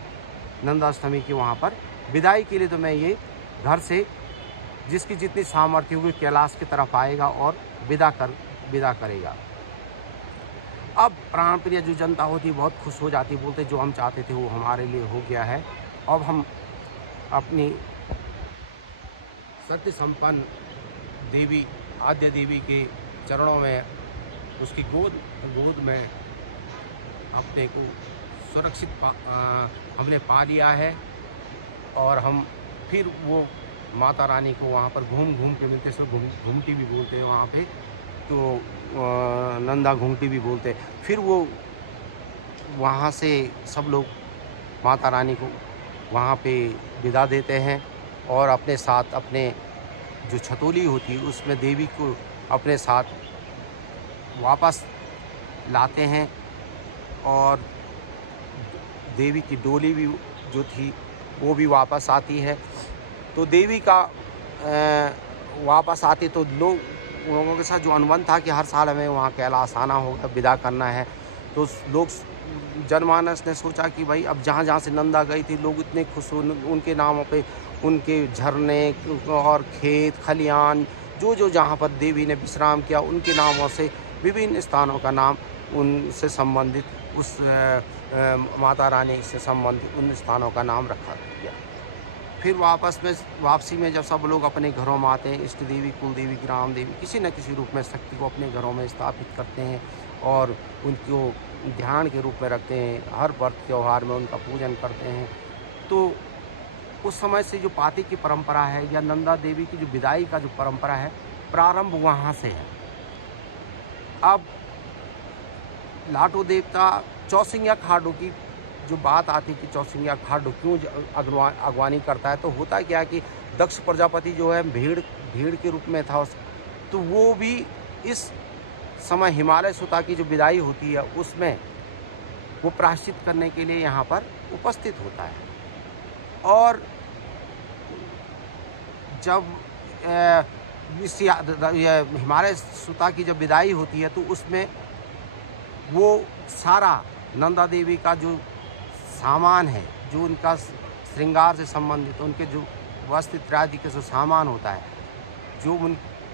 नंदाष्टमी की वहाँ पर विदाई के लिए तो मैं ये घर से जिसकी जितनी सामर्थ्य होगी कैलाश की तरफ आएगा और विदा करेगा। अब प्राण प्रिय जो जनता होती है बहुत खुश हो जाती है, बोलते जो हम चाहते थे वो हमारे लिए हो गया है। अब हम अपनी सत्य संपन्न देवी, आद्य देवी के चरणों में, उसकी गोद में अपने को सुरक्षित हमने पा लिया है। और हम फिर वो माता रानी को वहाँ पर घूम के मिलते, सो घूमती भी बोलते हैं वहाँ पे, तो नंदा घूमती भी बोलते हैं। फिर वो वहाँ से सब लोग माता रानी को वहाँ पे विदा देते हैं और अपने साथ अपने जो छतोली होती है उसमें देवी को अपने साथ वापस लाते हैं। और देवी की डोली भी जो थी वो भी वापस आती है। तो देवी का वापस आती तो लोगों के साथ जो अनुबंध था कि हर साल हमें वहाँ कैलाश आना होगा, विदा करना है। तो लोग जनमानस ने सोचा कि भाई अब जहाँ से नंदा गई थी लोग इतने खुश हो, उनके नामों पे उनके झरने और खेत खलियान जो जहाँ पर देवी ने विश्राम किया उनके नामों से विभिन्न स्थानों का नाम उनसे संबंधित उस माता रानी से संबंधित उन स्थानों का नाम रखा गया। फिर वापसी में जब सब लोग अपने घरों में आते हैं, इष्ट देवी, कुल देवी, ग्राम देवी किसी न किसी रूप में शक्ति को अपने घरों में स्थापित करते हैं और उनको ध्यान के रूप में रखते हैं। हर पर्व त्यौहार में उनका पूजन करते हैं। तो उस समय से जो पाती की परंपरा है या नंदा देवी की जो विदाई का जो परंपरा है, प्रारंभ वहाँ से है। अब लाटो देवता चौसिंगा खाडो की जो बात आती कि चौसिंगा खाडो क्यों अगवानी करता है, तो होता क्या कि दक्ष प्रजापति जो है भीड़ के रूप में था तो वो भी इस समय हिमालय सुता की जो विदाई होती है उसमें वो प्रायश्चित करने के लिए यहाँ पर उपस्थित होता है। और जब इस हिमालय सुता की जब विदाई होती है तो उसमें वो सारा नंदा देवी का जो सामान है, जो उनका श्रृंगार से संबंधित उनके जो वस्त्र इत्यादि के जो सामान होता है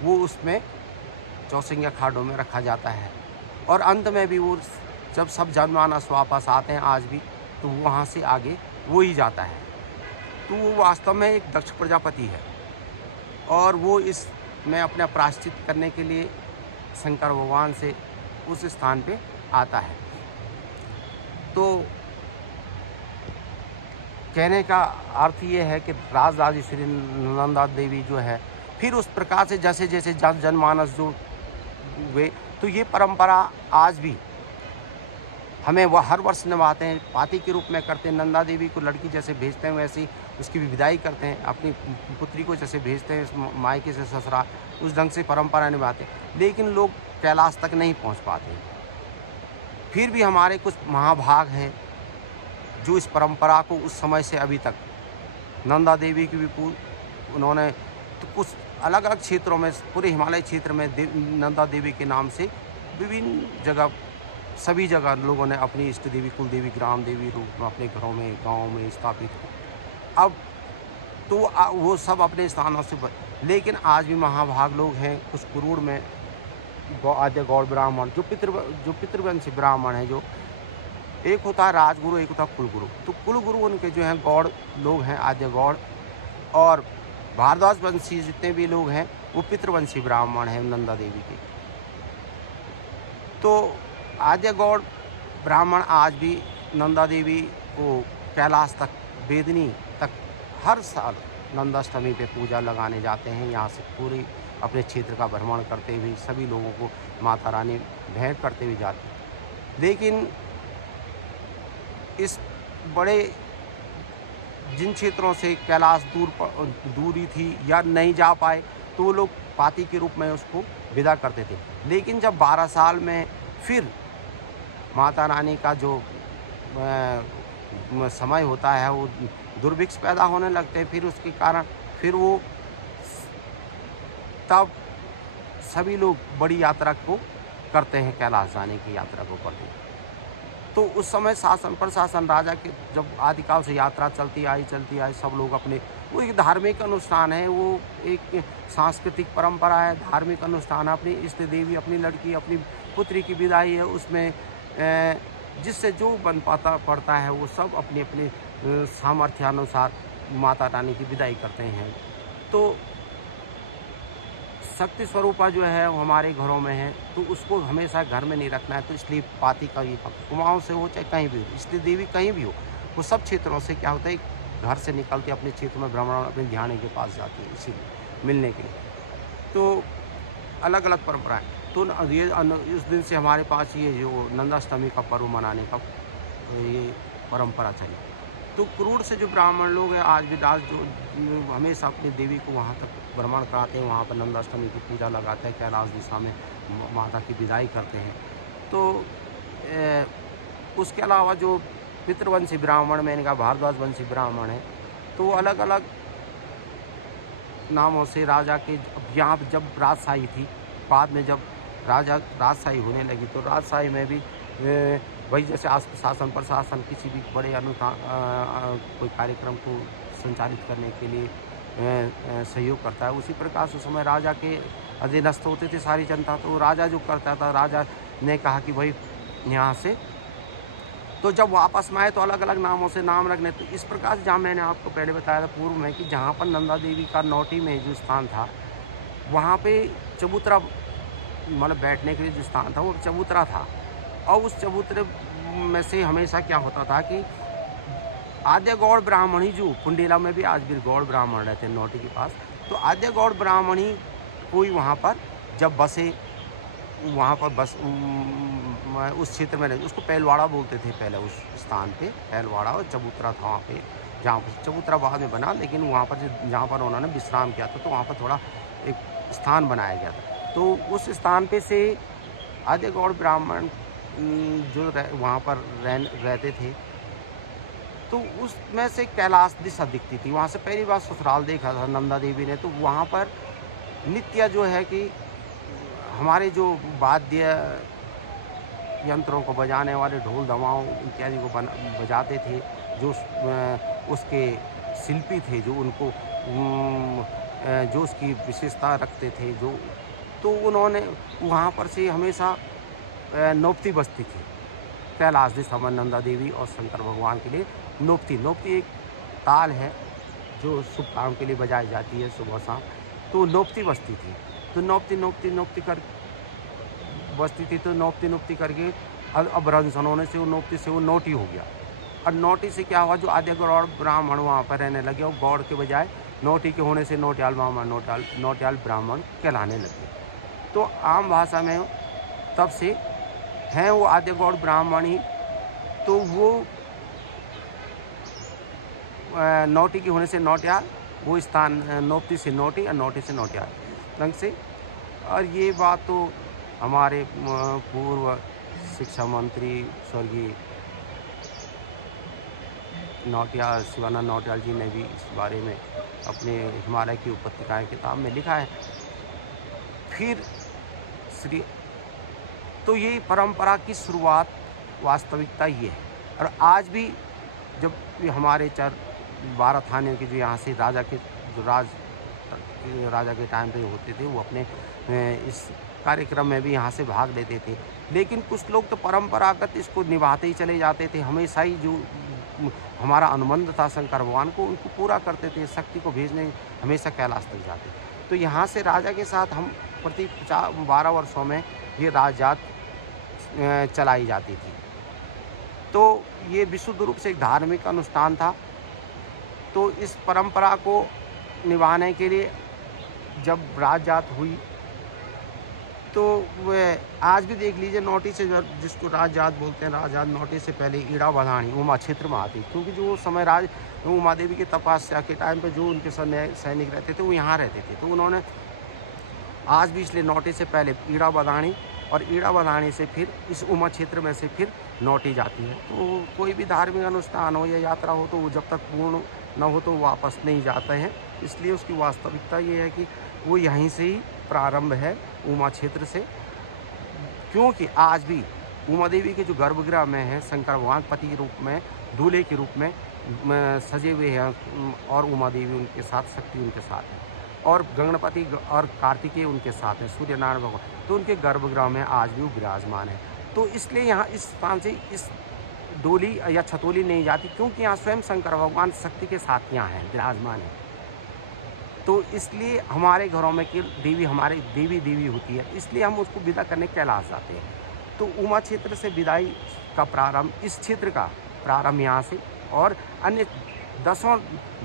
वो उसमें चौसिंगा खाडों में रखा जाता है। और अंत में भी वो जब सब जनमानस वापस आते हैं आज भी तो वहाँ से आगे वो ही जाता है। तो वो वास्तव में एक दक्ष प्रजापति है और वो इसमें अपना प्रायश्चित करने के लिए शंकर भगवान से उस स्थान पे आता है। तो कहने का अर्थ ये है कि राजराजेश्वरी नंदा देवी जो है फिर उस प्रकार से जैसे जैसे जनमानस जो हुए तो ये परंपरा आज भी हमें वह हर वर्ष निभाते हैं, पाती के रूप में करते हैं। नंदा देवी को लड़की जैसे भेजते हैं वैसे ही उसकी भी विदाई करते हैं, अपनी पुत्री को जैसे भेजते हैं मायके से ससुराल, उस ढंग से परंपरा निभाते हैं। लेकिन लोग कैलाश तक नहीं पहुंच पाते। फिर भी हमारे कुछ महाभाग हैं जो इस परंपरा को उस समय से अभी तक नंदा देवी की भी उन्होंने तो कुछ अलग अलग क्षेत्रों में पूरे हिमालय क्षेत्र में नंदा देवी के नाम से विभिन्न जगह सभी जगह लोगों ने अपनी इष्ट देवी, कुल देवी, ग्राम देवी रूप में अपने घरों में गाँव में स्थापित की। अब तो वो सब अपने स्थानों से लेकिन आज भी महाभाग लोग हैं कुछ कुरूड़ में आद्य गौड़ ब्राह्मण जो पितृवंशी ब्राह्मण है, जो एक होता है राजगुरु, एक होता है कुलगुरु। तो कुलगुरु उनके जो हैं गौड़ लोग हैं, आद्य गौड़, और भारद्वाज वंशी जितने भी लोग हैं वो पितृवंशी ब्राह्मण हैं नंदा देवी के। तो आद्य गौड़ ब्राह्मण आज भी नंदा देवी को कैलाश तक, बेदनी तक हर साल नंदाष्टमी पे पूजा लगाने जाते हैं। यहाँ से पूरी अपने क्षेत्र का भ्रमण करते हुए सभी लोगों को माता रानी भेंट करते हुए जाते हैं। लेकिन इस बड़े जिन क्षेत्रों से कैलाश दूरी थी या नहीं जा पाए तो वो लोग पाती के रूप में उसको विदा करते थे। लेकिन जब 12 साल में फिर माता रानी का जो समय होता है वो दुर्भिक्ष पैदा होने लगते हैं, फिर उसके कारण फिर वो तब सभी लोग बड़ी यात्रा को करते हैं, कैलाश जाने की यात्रा को करते हैं। तो उस समय शासन प्रशासन राजा के जब आदिकाल से यात्रा चलती आई सब लोग अपने, वो एक धार्मिक अनुष्ठान है, वो एक सांस्कृतिक परंपरा है, धार्मिक अनुष्ठान है। अपनी इष्ट देवी, अपनी लड़की, अपनी पुत्री की विदाई है, उसमें जिससे जो बन पड़ता है वो सब अपने अपने सामर्थ्यानुसार माता रानी की विदाई करते हैं। तो शक्ति स्वरूपा जो है वो हमारे घरों में है, तो उसको हमेशा घर में नहीं रखना है। तो इसलिए पाती का ये कुमाऊं से हो चाहे कहीं भी हो, इसलिए देवी कहीं भी हो, वो सब क्षेत्रों से क्या होता है घर से निकल के अपने क्षेत्र में भ्रमण अपने ध्यान के पास जाती है इसीलिए मिलने के लिए। तो अलग अलग परंपराएं, तो ये इस दिन से हमारे पास ये जो नंदाष्टमी का पर्व मनाने का ये परंपरा चली। तो क्रूर से जो ब्राह्मण लोग हैं आज भी दास जो हमेशा अपनी देवी को वहाँ तक भ्रमण कराते हैं, वहाँ पर नंदाष्टमी की पूजा लगाते हैं, कैलाश दिशा में माता की विदाई करते हैं। तो उसके अलावा जो पितृवंशी ब्राह्मण, मैंने कहा भारद्वाज वंशी ब्राह्मण है, तो अलग अलग नामों से राजा के यहाँ जब राजशाही थी, बाद में जब राजशाही होने लगी तो राजशाही में भी वही जैसे शासन प्रशासन किसी भी बड़े कोई कार्यक्रम को संचालित करने के लिए सहयोग करता है, उसी प्रकार से उस समय राजा के अधीनस्थ होते थे सारी जनता। तो राजा जो करता था, राजा ने कहा कि भाई यहाँ से, तो जब वापस में आए तो अलग अलग नामों से नाम रखने। तो इस प्रकार से जहाँ मैंने आपको पहले बताया था पूर्व में कि जहाँ पर नंदा देवी का नौटी में जो स्थान था, वहाँ पे चबूतरा मतलब बैठने के लिए जो स्थान था वो चबूतरा था। और उस चबूतरे में से हमेशा क्या होता था कि आद्य गौड़ ब्राह्मण ही, जो कुंडीला में भी आज भी गौड़ ब्राह्मण रहते हैं नौटी के पास, तो आद्य गौड़ ब्राह्मण ही कोई वहाँ पर जब बसे, वहाँ पर बस उस क्षेत्र में नहीं, उसको पहलवाड़ा बोलते थे पहले उस स्थान पे, पहलवाड़ा और चबूतरा था वहाँ पे, जहाँ पर चबूतरा बाद में बना, लेकिन वहाँ पर जहाँ पर उन्होंने विश्राम किया था तो वहाँ पर थोड़ा एक स्थान बनाया गया था। तो उस स्थान पे से आद्य गौड़ ब्राह्मण जो वहाँ पर रहते थे, तो उसमें से कैलाश दिशा दिखती थी। वहाँ से पहली बार ससुराल देखा था नंदा देवी ने, तो वहाँ पर नित्य जो है कि हमारे जो वाद्य यंत्रों को बजाने वाले ढोल दमाओं इत्यादि को बजाते थे, जो उसके शिल्पी थे, जो उनको जो उसकी विशेषता रखते थे, जो तो उन्होंने वहाँ पर से हमेशा नौपती बजती थी। कैलाश दिशा में नंदा देवी और शंकर भगवान के लिए नौपती एक ताल है जो शुभ काम के लिए बजाई जाती है सुबह शाम, तो नौपती बजती थी। तो नौपती कर बजती थी, तो नौपती करके अपभ्रंश होने से वो नौपती से वो नौटी हो गया। और नौटी से क्या हुआ, जो आद्य गौड़ ब्राह्मण वहाँ पर रहने लगे और गौड़ के बजाय नौटी के होने से नौटियाल ब्राह्मण नौटियाल ब्राह्मण कहलाने लगे। तो आम भाषा में तब से हैं वो आद्य गौड़ ब्राह्मण ही, तो वो नौटी के होने से नौटियाल, वो स्थान नौपती से नौटी और नौटी से नौटियाल ढंग से। और ये बात तो हमारे पूर्व शिक्षा मंत्री स्वर्गीय नौटियाल शिवानंद नौटियाल जी ने भी इस बारे में अपने हिमालय की उपत्यकाएं किताब में लिखा है। फिर तो ये परंपरा की शुरुआत वास्तविकता ये है। और आज भी जब हमारे 12 थाने के जो यहाँ से राजा के टाइम पे होते थे, वो अपने इस कार्यक्रम में भी यहाँ से भाग लेते थे। लेकिन कुछ लोग तो परंपरागत इसको निभाते ही चले जाते थे, हमेशा ही जो हमारा अनुबंध था शंकर भगवान को, उनको पूरा करते थे, शक्ति को भेजने हमेशा कैलाश तक जाते थे। तो यहाँ से राजा के साथ हम प्रति 12 वर्षों में ये राजजात चलाई जाती थी। तो ये विशुद्ध रूप से एक धार्मिक अनुष्ठान था। तो इस परंपरा को निभाने के लिए जब राजजात हुई, तो वह आज भी देख लीजिए नौटी से जिसको राजजात बोलते हैं, राजजात नौटी से पहले ईड़ा बधानी उमा क्षेत्र में आती, क्योंकि जो समय उमा देवी की तपस्या के टाइम पे जो उनके सैनिक रहते थे वो यहाँ रहते थे। तो उन्होंने आज भी इसलिए नौटी से पहले ईड़ा बधानी, और ईड़ा बधानी से फिर इस उमा क्षेत्र में से फिर नौटी जाती है। तो कोई भी धार्मिक अनुष्ठान हो या यात्रा हो, तो वो जब तक पूर्ण न हो तो वापस नहीं जाते हैं। इसलिए उसकी वास्तविकता ये है कि वो यहीं से ही प्रारंभ है, उमा क्षेत्र से। क्योंकि आज भी उमा देवी के जो गर्भगृह में है, शंकर भगवान पति के रूप में, दूल्हे के रूप में सजे हुए हैं, और उमा देवी उनके साथ, शक्ति उनके साथ है, और गणपति और कार्तिकेय उनके साथ हैं, सूर्य नारायण भगवान, तो उनके गर्भगृह में आज भी वो विराजमान है। तो इसलिए यहाँ इस स्थान से इस डोली या छतोली नहीं जाती, क्योंकि यहाँ स्वयं शंकर भगवान शक्ति के साथ यहाँ हैं, विराजमान है। तो इसलिए हमारे घरों में कि देवी हमारे देवी होती है, इसलिए हम उसको विदा करने कैलाश जाते हैं। तो उमा क्षेत्र से विदाई का प्रारंभ, इस क्षेत्र का प्रारंभ यहाँ से, और अन्य 10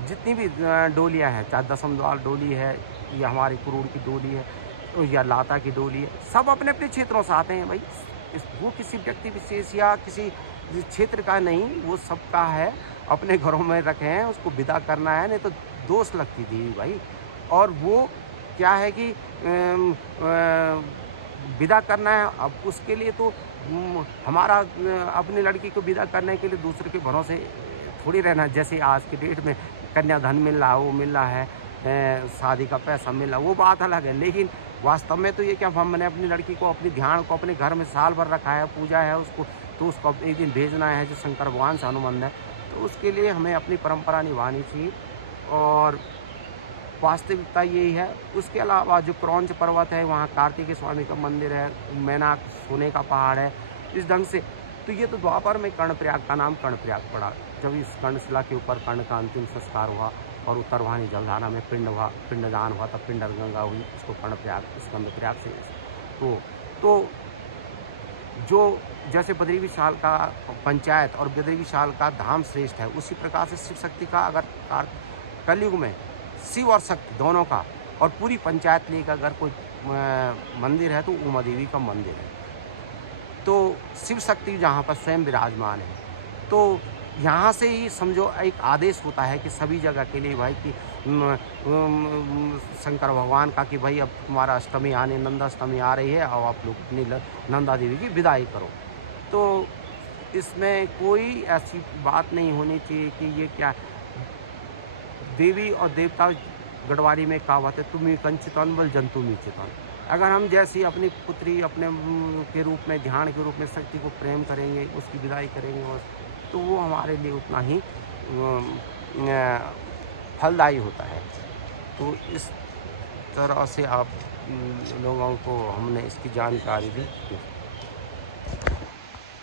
जितनी भी डोलियाँ हैं, चाहे 10 द्वार डोली है या हमारी कुरूड़ की डोली है या लाता की डोली है, सब अपने अपने क्षेत्रों से आते हैं भाई। वो किसी व्यक्ति विशेष या किसी जिस क्षेत्र का नहीं, वो सबका है, अपने घरों में रखे हैं, उसको विदा करना है, नहीं तो दोष लगती देवी भाई। और वो क्या है कि विदा करना है, अब उसके लिए तो हमारा अपनी लड़की को विदा करने के लिए दूसरे के भरोसे थोड़ी रहना है। जैसे आज की डेट में कन्याधन मिल रहा है, वो मिल रहा है, शादी का पैसा मिल रहा है, वो बात अलग है। लेकिन वास्तव में तो ये क्या, हमने अपनी लड़की को, अपनी ध्यान को अपने घर में साल भर रखा है, पूजा है उसको, तो उसको एक दिन भेजना है जो शंकर भगवान से अनुबंध है, तो उसके लिए हमें अपनी परंपरा निभानी चाहिए। और वास्तविकता यही है। उसके अलावा जो क्रौंच पर्वत है, वहाँ कार्तिकेय स्वामी का मंदिर है, मैनाक सोने का पहाड़ है, इस ढंग से। तो ये तो द्वापर में कर्णप्रयाग का नाम कर्णप्रयाग पड़ा, जब इस कर्णशिला के ऊपर कर्ण का अंतिम संस्कार हुआ और उत्तरवाहिनी जलधारा में पिंडदान हुआ, तब पिंडर गंगा हुई, उसको कर्णप्रयाग, स्कंदप्रयाग से। तो जो जैसे बद्री विशाल का पंचायत और बद्री विशाल का धाम श्रेष्ठ है, उसी प्रकार से शिव शक्ति का अगर कलयुग में शिव और शक्ति दोनों का और पूरी पंचायत लेकर अगर कोई मंदिर है तो उमा देवी का मंदिर है। तो शिव शक्ति जहाँ पर स्वयं विराजमान है, तो यहाँ से ही समझो एक आदेश होता है कि सभी जगह के लिए भाई कि शंकर भगवान का कि भाई अब तुम्हारा अष्टमी आने, नंदाष्टमी आ रही है, और आप लोग अपनी नंदा देवी की विदाई करो। तो इसमें कोई ऐसी बात नहीं होनी चाहिए कि ये क्या, देवी और देवता गढ़वाली में कहावत है, तुम कंचितन बल जंतु में चितन। अगर हम जैसी अपनी पुत्री अपने के रूप में, ध्यान के रूप में शक्ति को प्रेम करेंगे, उसकी विदाई करेंगे, और तो वो हमारे लिए उतना ही फलदायी होता है। तो इस तरह से आप लोगों को हमने इसकी जानकारी दी।